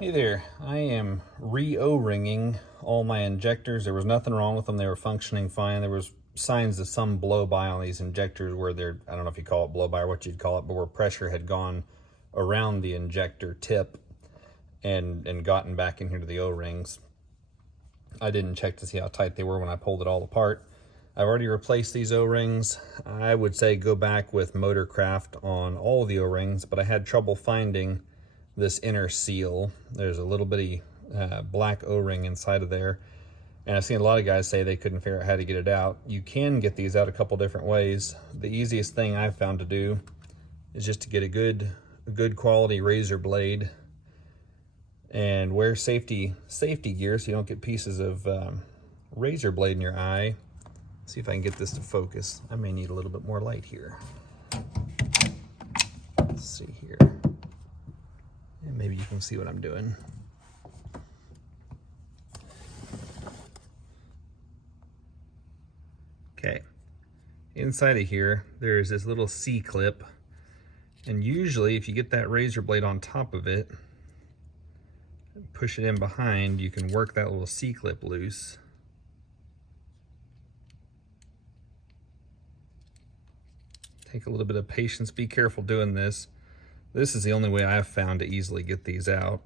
Hey there, I am re-O-ringing all my injectors. There was nothing wrong with them. They were functioning fine. There was signs of some blow-by on these injectors where they're, I don't know if you call it blow-by or what you'd call it, but where pressure had gone around the injector tip and gotten back in here to the O-rings. I didn't check to see how tight they were when I pulled it all apart. I've already replaced these O-rings. I would say go back with Motorcraft on all of the O-rings, but I had trouble finding this inner seal. There's a little bitty black O-ring inside of there, and I've seen a lot of guys say they couldn't figure out how to get it out. You can get these out a couple different ways. The easiest thing I've found to do is just to get a good quality razor blade and wear safety gear so you don't get pieces of razor blade in your eye. Let's see if I can get this to focus. I may need a little bit more light here. Let's see here. And maybe you can see what I'm doing. Okay, inside of here, there's this little C-clip. And usually if you get that razor blade on top of it, push it in behind, you can work that little C-clip loose. Take a little bit of patience, be careful doing this. This is the only way I've found to easily get these out.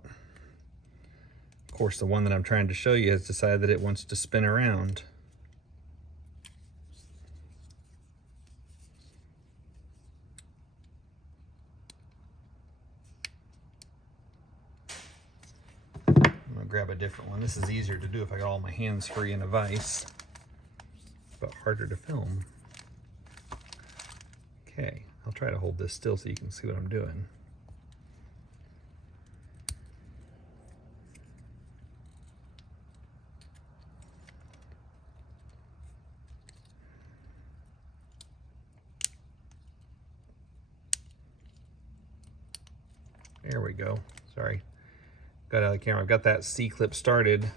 Of course, the one that I'm trying to show you has decided that it wants to spin around. I'm gonna grab a different one. This is easier to do if I got all my hands free in a vise, but harder to film. Okay, I'll try to hold this still so you can see what I'm doing. There we go. Sorry, got out of the camera. I've got that C-clip started.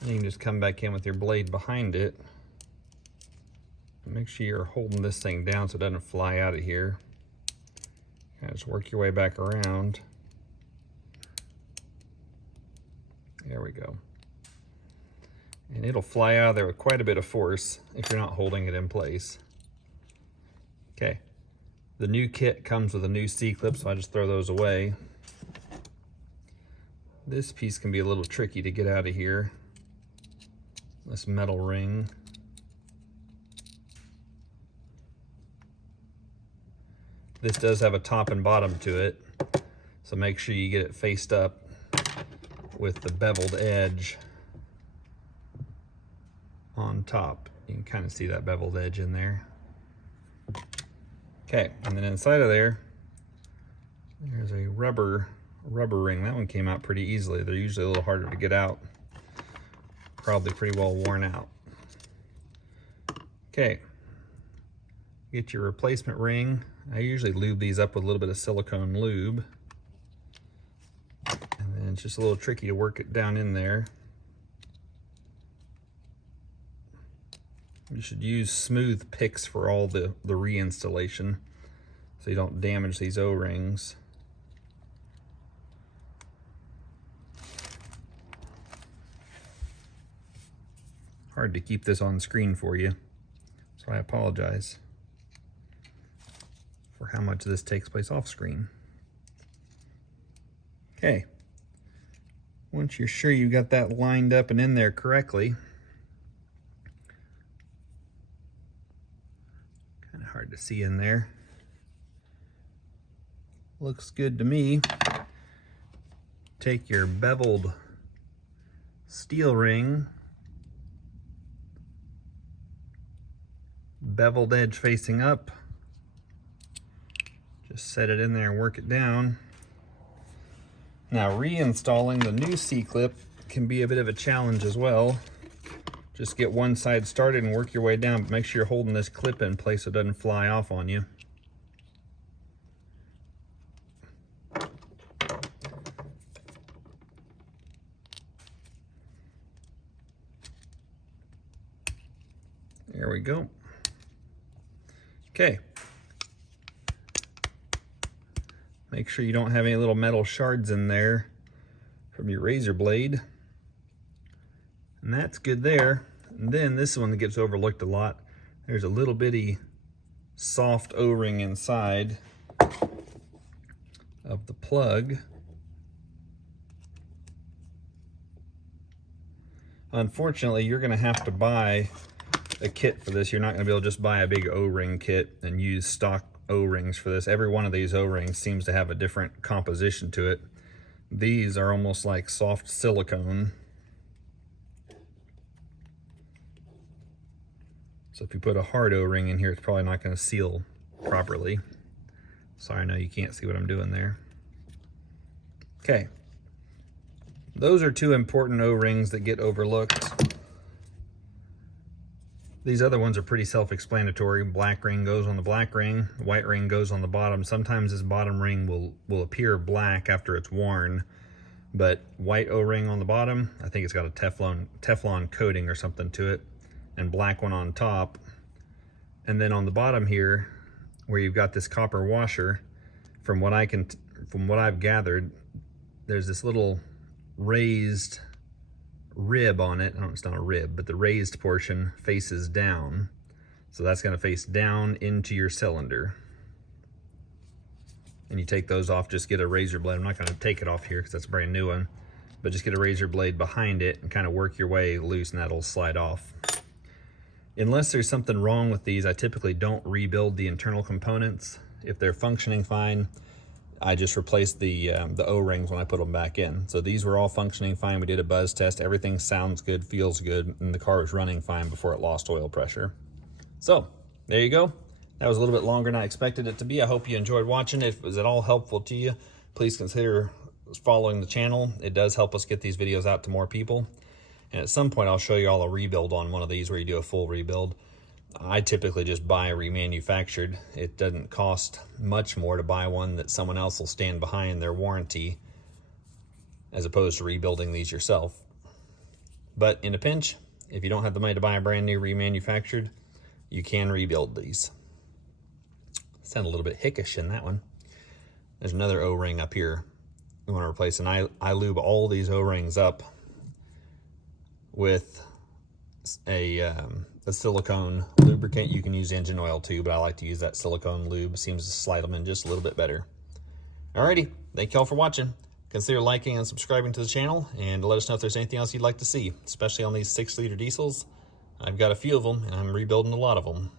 And you can just come back in with your blade behind it. Make sure you're holding this thing down so it doesn't fly out of here. Kind of just work your way back around. There we go. And it'll fly out of there with quite a bit of force if you're not holding it in place. Okay. The new kit comes with a new C-clip, so I just throw those away. This piece can be a little tricky to get out of here. This metal ring. This does have a top and bottom to it, so make sure you get it faced up with the beveled edge on top. You can kind of see that beveled edge in there. Okay, and then inside of there, there's a rubber ring. That one came out pretty easily. They're usually a little harder to get out. Probably pretty well worn out. Okay, get your replacement ring. I usually lube these up with a little bit of silicone lube. And then it's just a little tricky to work it down in there. You should use smooth picks for all the reinstallation so you don't damage these O-rings. Hard to keep this on screen for you, so I apologize for how much this takes place off screen. Okay, once you're sure you got that lined up and in there correctly, kind of hard to see in there. Looks good to me. Take your beveled steel ring, beveled edge facing up. Just set it in there and work it down. Now reinstalling the new C-clip can be a bit of a challenge as well. Just get one side started and work your way down, but make sure you're holding this clip in place so it doesn't fly off on you. There we go. Okay. Make sure you don't have any little metal shards in there. from your razor blade. And that's good there. And then this one that gets overlooked a lot. There's a little bitty soft O-ring inside of the plug. Unfortunately, you're going to have to buy a kit for this. You're not going to be able to just buy a big O-ring kit and use stock O-rings for this. Every one of these O-rings seems to have a different composition to it. These are almost like soft silicone. So if you put a hard O-ring in here, it's probably not going to seal properly. Sorry, I know you can't see what I'm doing there. Okay. Those are two important O-rings that get overlooked. These other ones are pretty self-explanatory. Black ring goes on the black ring, white ring goes on the bottom. Sometimes this bottom ring will appear black after it's worn, but white O-ring on the bottom, I think it's got a Teflon coating or something to it, and black one on top. And then on the bottom here, where you've got this copper washer, from what I've gathered, there's this little raised rib on it. It's not a rib, but the raised portion faces down. So that's going to face down into your cylinder. And you take those off, just get a razor blade. I'm not going to take it off here because that's a brand new one, but just get a razor blade behind it and kind of work your way loose, and that'll slide off. Unless there's something wrong with these, I typically don't rebuild the internal components. If they're functioning fine, I just replaced the O-rings when I put them back in. So these were all functioning fine. We did a buzz test. Everything sounds good, feels good, and the car was running fine before it lost oil pressure. So there you go. That was a little bit longer than I expected it to be. I hope you enjoyed watching. If it was at all helpful to you, please consider following the channel. It does help us get these videos out to more people. And at some point, I'll show you all a rebuild on one of these where you do a full rebuild. I typically just buy remanufactured. It doesn't cost much more to buy one that someone else will stand behind their warranty as opposed to rebuilding these yourself. But in a pinch, if you don't have the money to buy a brand new remanufactured, you can rebuild these. Sound a little bit hickish in that one. There's another O-ring up here we want to replace, and I lube all these O-rings up with a silicone lubricant. You can use engine oil too, but I like to use that silicone lube. Seems to slide them in just a little bit better. Alrighty, thank you all for watching. Consider liking and subscribing to the channel, and let us know if there's anything else you'd like to see, especially on these 6-liter diesels. I've got a few of them, and I'm rebuilding a lot of them.